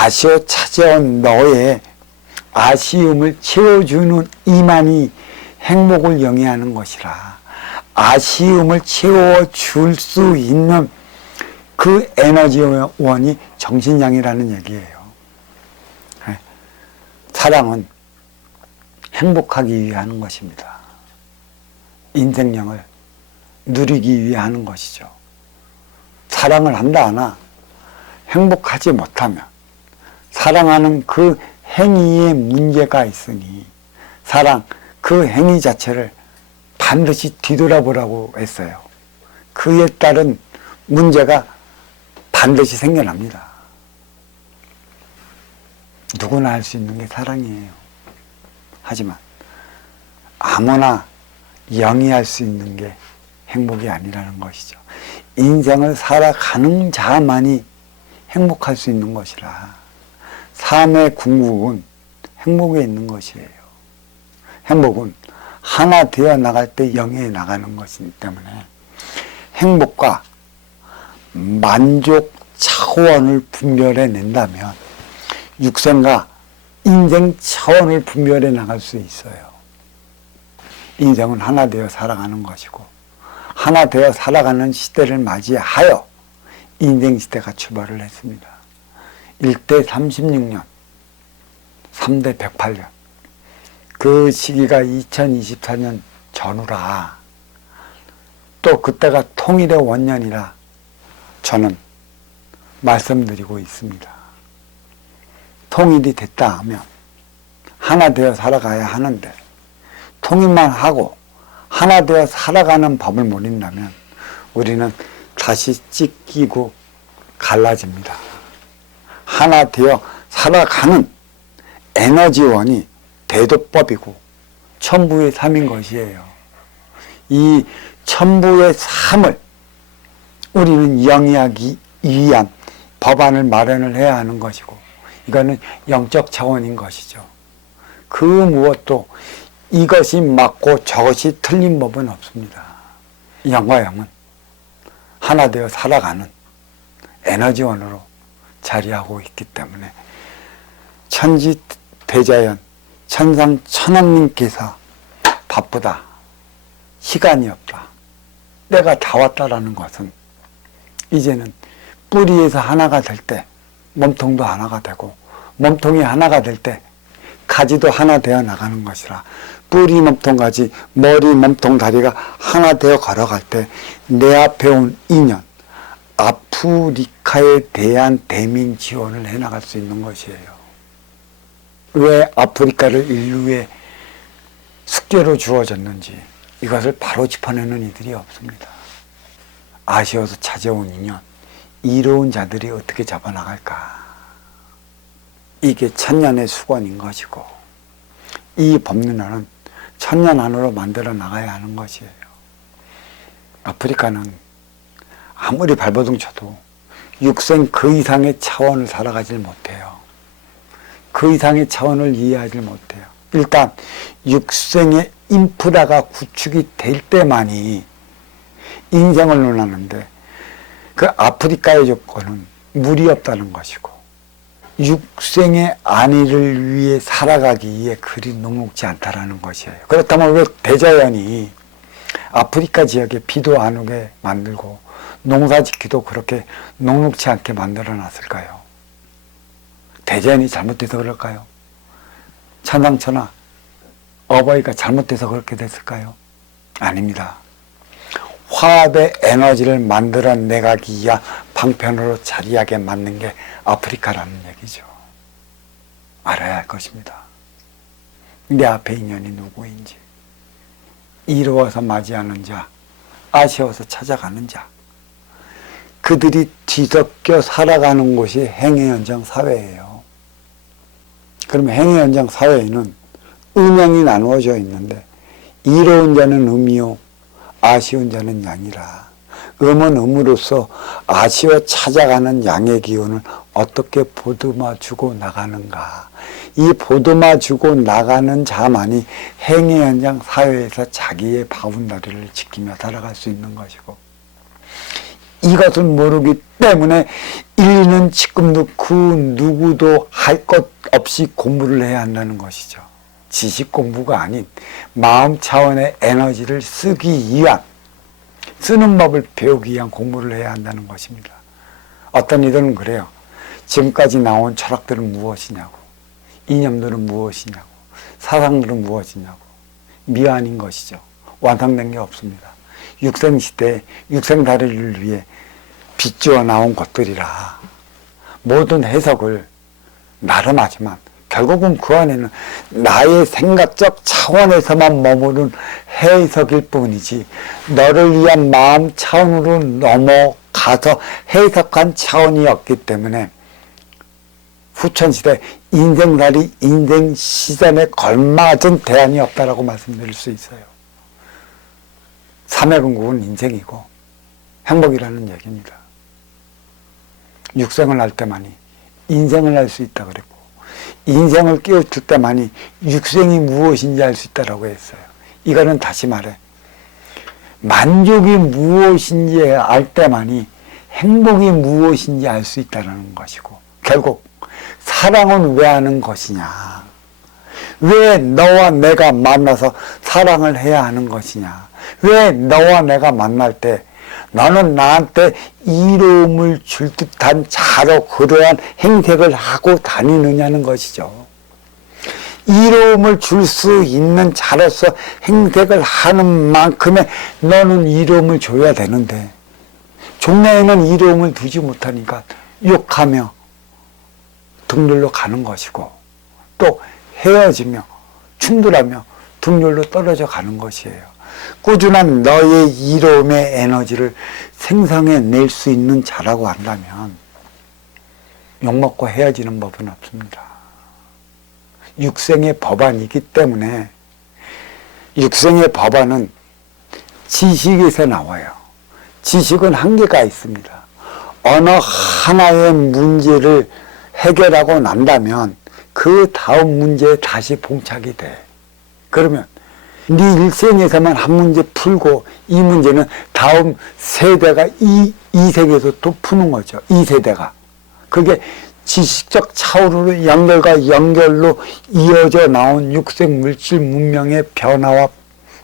아쉬워 찾아온 너의 아쉬움을 채워주는 이만이 행복을 영위하는 것이라. 아쉬움을 채워줄 수 있는 그 에너지원이 정신량이라는 얘기예요. 사랑은 행복하기 위해 하는 것입니다. 인생량을 누리기 위해 하는 것이죠. 사랑을 한다 하나 행복하지 못하면 사랑하는 그 행위에 문제가 있으니 사랑 그 행위 자체를 반드시 뒤돌아보라고 했어요. 그에 따른 문제가 반드시 생겨납니다. 누구나 할 수 있는 게 사랑이에요. 하지만 아무나 영위할 수 있는 게 행복이 아니라는 것이죠. 인생을 살아가는 자만이 행복할 수 있는 것이라. 삶의 궁극은 행복에 있는 것이에요. 행복은 하나 되어 나갈 때 영위해 나가는 것이기 때문에 행복과 만족 차원을 분별해 낸다면 육생과 인생 차원을 분별해 나갈 수 있어요. 인생은 하나 되어 살아가는 것이고 하나 되어 살아가는 시대를 맞이하여 인생 시대가 출발을 했습니다. 1대 36년, 3대 108년. 그 시기가 2024년 전후라. 또 그때가 통일의 원년이라 저는 말씀드리고 있습니다. 통일이 됐다 하면 하나 되어 살아가야 하는데 통일만 하고 하나 되어 살아가는 법을 모른다면 우리는 다시 찢기고 갈라집니다. 하나 되어 살아가는 에너지원이 대도법이고 천부의 삶인 것이에요. 이 천부의 삶을 우리는 영위하기 위한 법안을 마련을 해야 하는 것이고 이거는 영적 차원인 것이죠. 그 무엇도 이것이 맞고 저것이 틀린 법은 없습니다. 영과 영은 하나 되어 살아가는 에너지원으로 자리하고 있기 때문에 천지대자연 천상천왕님께서 바쁘다, 시간이 없다, 때가 다 왔다라는 것은 이제는 뿌리에서 하나가 될 때 몸통도 하나가 되고 몸통이 하나가 될 때 가지도 하나 되어 나가는 것이라. 뿌리, 몸통, 가지, 머리, 몸통, 다리가 하나 되어 걸어갈 때 내 앞에 온 인연, 아프리카에 대한 대민 지원을 해나갈 수 있는 것이에요. 왜 아프리카를 인류의 숙제로 주어졌는지 이것을 바로 짚어내는 이들이 없습니다. 아쉬워서 찾아온 인연, 이로운 자들이 어떻게 잡아나갈까? 이게 천년의 수건인 것이고 이 법문화는 천년 안으로 만들어 나가야 하는 것이에요. 아프리카는 아무리 발버둥 쳐도 육생 그 이상의 차원을 살아가질 못해요. 그 이상의 차원을 이해하지 못해요. 일단 육생의 인프라가 구축이 될 때만이 인생을 논하는데 그 아프리카의 조건은 물이 없다는 것이고 육생의 안위를 위해 살아가기 위해 그리 녹록지 않다라는 것이에요. 그렇다면 왜 대자연이 아프리카 지역에 비도 안 오게 만들고 농사짓기도 그렇게 녹록지 않게 만들어 놨을까요? 대자연이 잘못돼서 그럴까요? 천상천하 어버이가 잘못돼서 그렇게 됐을까요? 아닙니다. 화합의 에너지를 만들어 내가기 위한 방편으로 자리하게 만든 게 아프리카라는 얘기죠. 알아야 할 것입니다. 내 앞에 인연이 누구인지, 이루어서 맞이하는 자, 아쉬워서 찾아가는 자, 그들이 뒤섞여 살아가는 곳이 행위현장 사회예요. 그러면 행위현장 사회에는 음양이 나누어져 있는데 이로운 자는 음이요 아쉬운 자는 양이라. 음은 음으로써 아쉬워 찾아가는 양의 기운을 어떻게 보듬어주고 나가는가. 이 보듬어주고 나가는 자만이 행위현장 사회에서 자기의 바운더리를 지키며 살아갈 수 있는 것이고 이것을 모르기 때문에 인류는 지금도 그 누구도 할 것 없이 공부를 해야 한다는 것이죠. 지식 공부가 아닌 마음 차원의 에너지를 쓰기 위한, 쓰는 법을 배우기 위한 공부를 해야 한다는 것입니다. 어떤 이들은 그래요. 지금까지 나온 철학들은 무엇이냐고, 이념들은 무엇이냐고, 사상들은 무엇이냐고. 미완인 것이죠. 완성된 게 없습니다. 육생시대에 육생다리를 위해 빚지어 나온 것들이라 모든 해석을 나름하지만 결국은 그 안에는 나의 생각적 차원에서만 머무른 해석일 뿐이지 너를 위한 마음 차원으로 넘어가서 해석한 차원이 없기 때문에 후천시대 인생살이 인생시전에 걸맞은 대안이 없다라고 말씀드릴 수 있어요. 삼회근국은 인생이고 행복이라는 얘기입니다. 육생을 할 때만이 인생을 할 수 있다 그랬고 인생을 깨우칠 때만이 육생이 무엇인지 알 수 있다라고 했어요. 이거는 다시 말해 만족이 무엇인지 알 때만이 행복이 무엇인지 알 수 있다는 것이고 결국 사랑은 왜 하는 것이냐, 왜 너와 내가 만나서 사랑을 해야 하는 것이냐, 왜 너와 내가 만날 때 너는 나한테 이로움을 줄 듯한 자로 그러한 행색을 하고 다니느냐는 것이죠. 이로움을 줄 수 있는 자로서 행색을 하는 만큼의 너는 이로움을 줘야 되는데 종래에는 이로움을 두지 못하니까 욕하며 등률로 가는 것이고 또 헤어지며 충돌하며 등률로 떨어져 가는 것이에요. 꾸준한 너의 이로움의 에너지를 생성해낼 수 있는 자라고 한다면 욕먹고 헤어지는 법은 없습니다. 육생의 법안이기 때문에 육생의 법안은 지식에서 나와요. 지식은 한계가 있습니다. 어느 하나의 문제를 해결하고 난다면 그 다음 문제에 다시 봉착이 돼. 그러면 네 일생에서만 한 문제 풀고 이 문제는 다음 세대가 이 세계에서 또 푸는 거죠. 이 세대가. 그게 지식적 차원으로 연결과 연결로 이어져 나온 육생 물질 문명의 변화와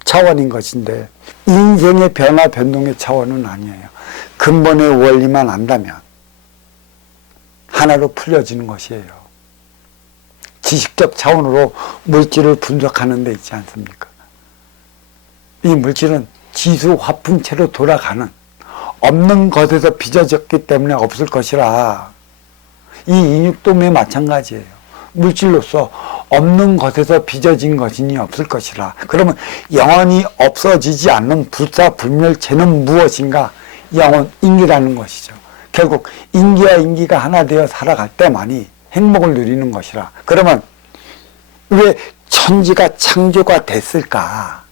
차원인 것인데 인생의 변화 변동의 차원은 아니에요. 근본의 원리만 안다면 하나로 풀려지는 것이에요. 지식적 차원으로 물질을 분석하는 데 있지 않습니까? 이 물질은 지수 화풍체로 돌아가는 없는 것에서 빚어졌기 때문에 없을 것이라 이 인육도매 마찬가지예요. 물질로서 없는 것에서 빚어진 것이니 없을 것이라. 그러면 영원히 없어지지 않는 불사불멸체는 무엇인가? 영원, 인기라는 것이죠. 결국 인기와 인기가 하나 되어 살아갈 때만이 행복을 누리는 것이라. 그러면 왜 천지가 창조가 됐을까?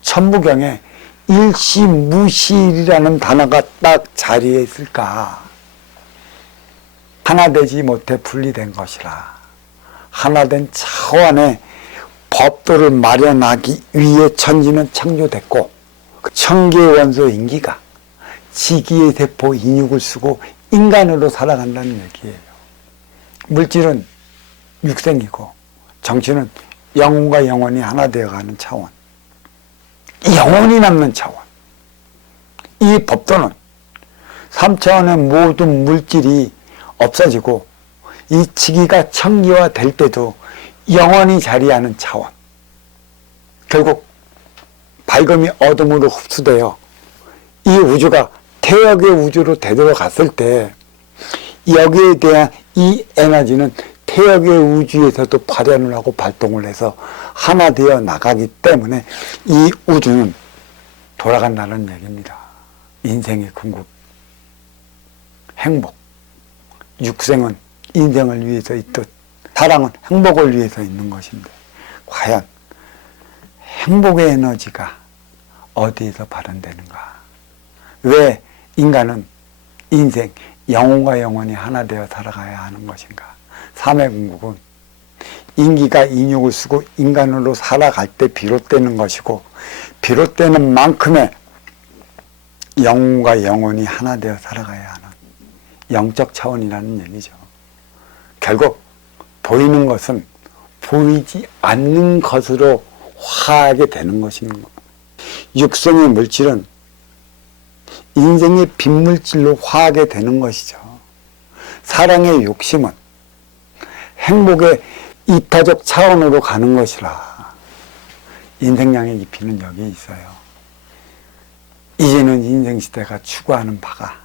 천부경에 일시무실이라는 단어가 딱 자리에 있을까? 하나 되지 못해 분리된 것이라. 하나된 차원의 법도를 마련하기 위해 천지는 창조됐고 천개의 원소 인기가 지기의 세포 인육을 쓰고 인간으로 살아간다는 얘기예요. 물질은 육생이고 정치는 영혼과 영혼이 하나 되어가는 차원, 영혼이 남는 차원. 이 법도는 3차원의 모든 물질이 없어지고 이 지기가 청기화 될 때도 영원히 자리하는 차원. 결국 밝음이 어둠으로 흡수되어 이 우주가 태역의 우주로 되돌아갔을 때 여기에 대한 이 에너지는 태역의 우주에서도 발현을 하고 발동을 해서 하나 되어 나가기 때문에 이 우주는 돌아간다는 얘기입니다. 인생의 궁극, 행복. 육생은 인생을 위해서 있듯 사랑은 행복을 위해서 있는 것인데 과연 행복의 에너지가 어디에서 발현되는가? 왜 인간은 인생, 영혼과 영혼이 하나 되어 살아가야 하는 것인가? 삼회궁극은 인기가 인육을 쓰고 인간으로 살아갈 때 비롯되는 것이고 비롯되는 만큼의 영과 영혼이 하나 되어 살아가야 하는 영적 차원이라는 얘기죠. 결국 보이는 것은 보이지 않는 것으로 화하게 되는 것인 것. 육성의 물질은 인생의 빈물질로 화하게 되는 것이죠. 사랑의 욕심은 행복의 이타적 차원으로 가는 것이라. 인생양의 깊이는 여기에 있어요. 이제는 인생시대가 추구하는 바가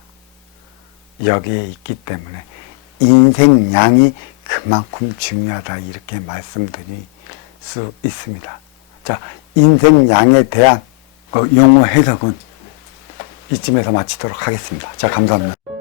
여기에 있기 때문에 인생양이 그만큼 중요하다, 이렇게 말씀드릴 수 있습니다. 자, 인생양에 대한 용어 해석은 이쯤에서 마치도록 하겠습니다. 자, 감사합니다.